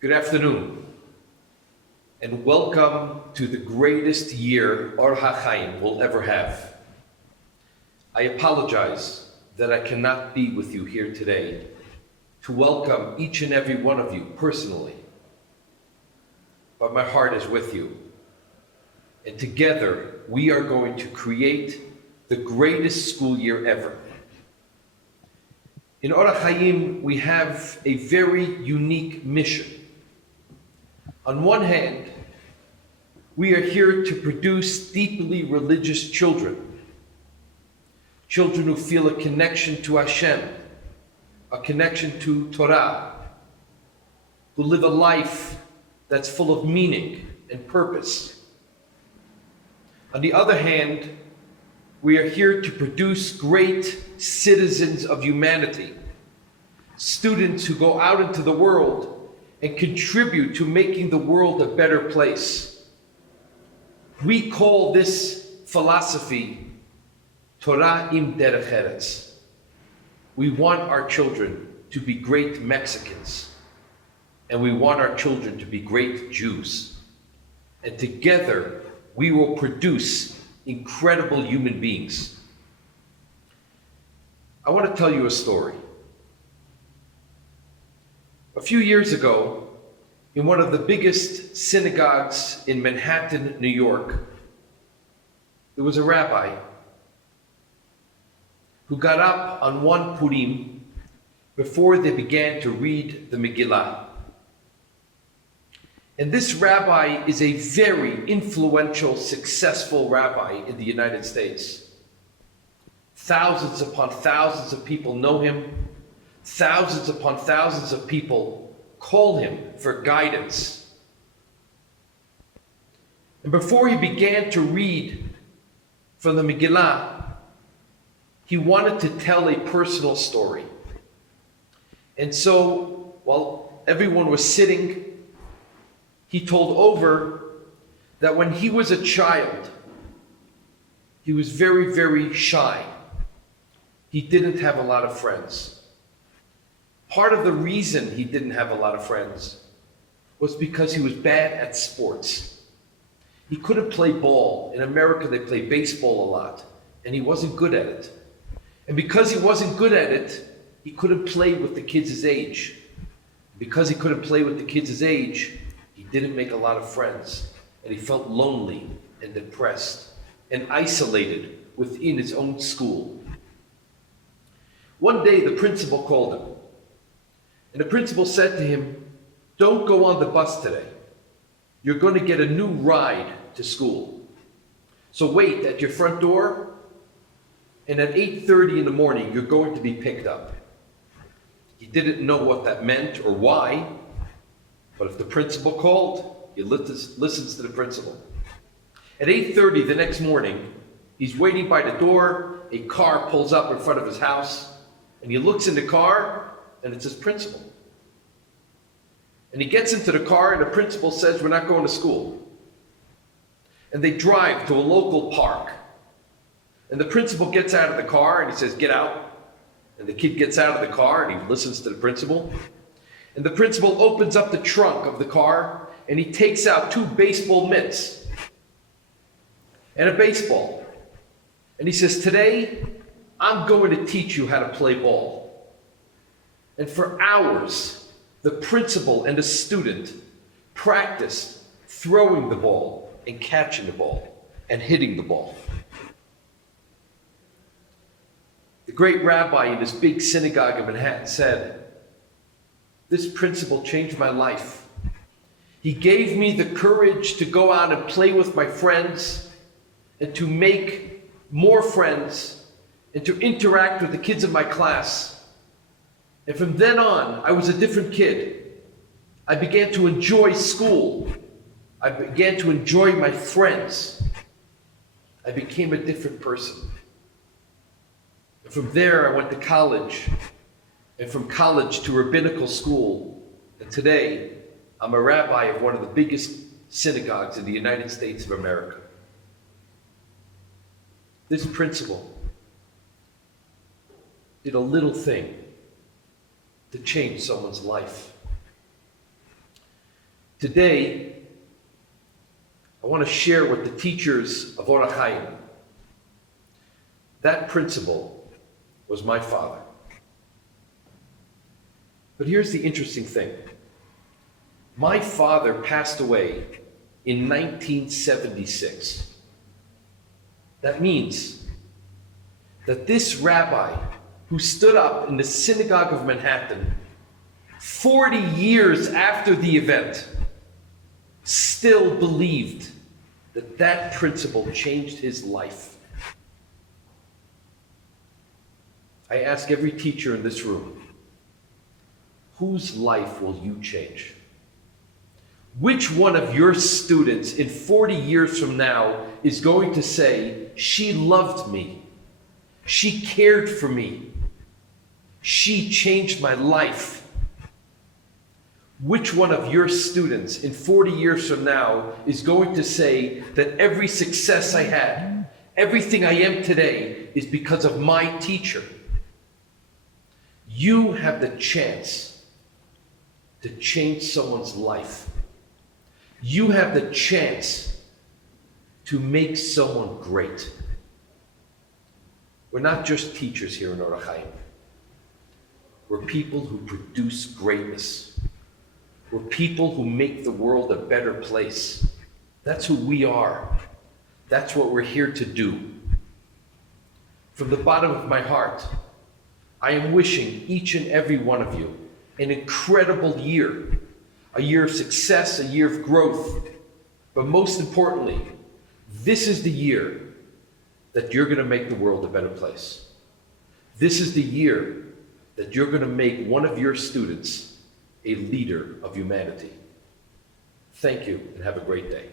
Good afternoon, and welcome to the greatest year Or HaChaim will ever have. I apologize that I cannot be with you here today to welcome each and every one of you personally, but my heart is with you. And together, we are going to create the greatest school year ever. In Or HaChaim, we have a very unique mission. On one hand, we are here to produce deeply religious children who feel a connection to Hashem, a connection to Torah, who live a life that's full of meaning and purpose. On the other hand, we are here to produce great citizens of humanity, students who go out into the world and contribute to making the world a better place. We call this philosophy Torah im derech eretz. We want our children to be great Mexicans, and we want our children to be great Jews. And together, we will produce incredible human beings. I want to tell you a story. A few years ago, in one of the biggest synagogues in Manhattan, New York, there was a rabbi who got up on one Purim before they began to read the Megillah. And this rabbi is a very influential, successful rabbi in the United States. Thousands upon thousands of people know him. Thousands upon thousands of people call him for guidance. And before he began to read from the Megillah, he wanted to tell a personal story. And so, while everyone was sitting, he told over that when he was a child, he was very, very shy. He didn't have a lot of friends. Part of the reason he didn't have a lot of friends was because he was bad at sports. He couldn't play ball. In America, they play baseball a lot, and he wasn't good at it. And because he wasn't good at it, he couldn't play with the kids his age. Because he couldn't play with the kids his age, he didn't make a lot of friends, and he felt lonely and depressed and isolated within his own school. One day, the principal called him. And the principal said to him, "Don't go on the bus today. You're going to get a new ride to school. So wait at your front door, and at 8:30 in the morning, you're going to be picked up." He didn't know what that meant or why, but if the principal called, he listens to the principal. At 8:30 the next morning, he's waiting by the door. A car pulls up in front of his house, and he looks in the car, and it's his principal. And he gets into the car, and the principal says, "We're not going to school." And they drive to a local park. And the principal gets out of the car, and he says, "Get out." And the kid gets out of the car, and he listens to the principal. And the principal opens up the trunk of the car, and he takes out 2 baseball mitts and a baseball. And he says, "Today, I'm going to teach you how to play ball." And for hours, the principal and the student practiced throwing the ball and catching the ball and hitting the ball. The great rabbi in this big synagogue in Manhattan said, "This principal changed my life. He gave me the courage to go out and play with my friends and to make more friends and to interact with the kids in my class. And from then on, I was a different kid. I began to enjoy school. I began to enjoy my friends. I became a different person. And from there, I went to college. And from college to rabbinical school. And today, I'm a rabbi of one of the biggest synagogues in the United States of America." This principal did a little thing to change someone's life. Today, I want to share with the teachers of Orach Chaim. That principal was my father. But here's the interesting thing. My father passed away in 1976. That means that this rabbi who stood up in the synagogue of Manhattan 40 years after the event still believed that that principle changed his life. I ask every teacher in this room, whose life will you change? Which one of your students in 40 years from now is going to say, she loved me, she cared for me, she changed my life? Which one of your students in 40 years from now is going to say that every success I had, everything I am today is because of my teacher? You have the chance to change someone's life. You have the chance to make someone great. We're not just teachers here in Orach Chaim. We're people who produce greatness. We're people who make the world a better place. That's who we are. That's what we're here to do. From the bottom of my heart, I am wishing each and every one of you an incredible year, a year of success, a year of growth. But most importantly, this is the year that you're going to make the world a better place. This is the year that you're going to make one of your students a leader of humanity. Thank you and have a great day.